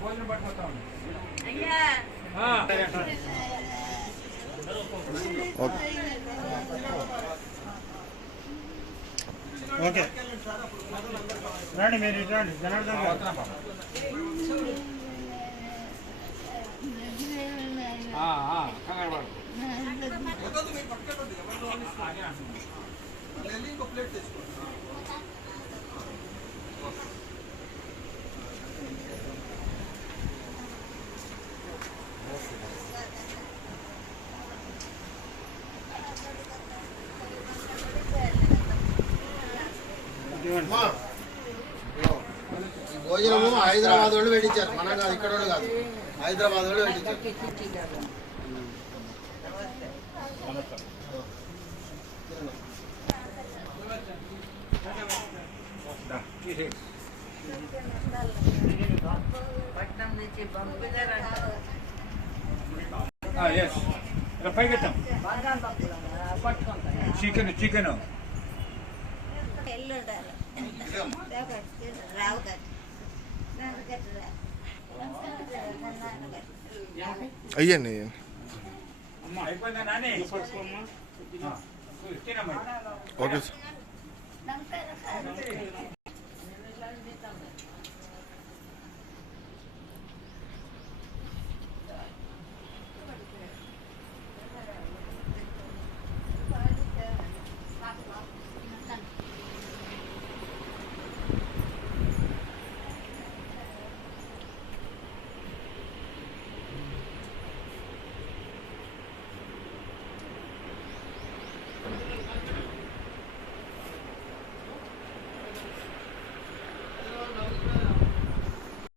భోజనం పట్టుకొస్తా ఓకే రండి మీరు రండి జనార్దన్ కంగారు ప్లేట్ తెచ్చుకో భోజనము హైదరాబాద్ వాళ్ళు పెట్టించారు, మన కాదు, ఇక్కడ వాళ్ళు కాదు, హైదరాబాద్ వాళ్ళు పెట్టించారు. చికెన్ చికెన్ అయ్యండి ఓకే సార్.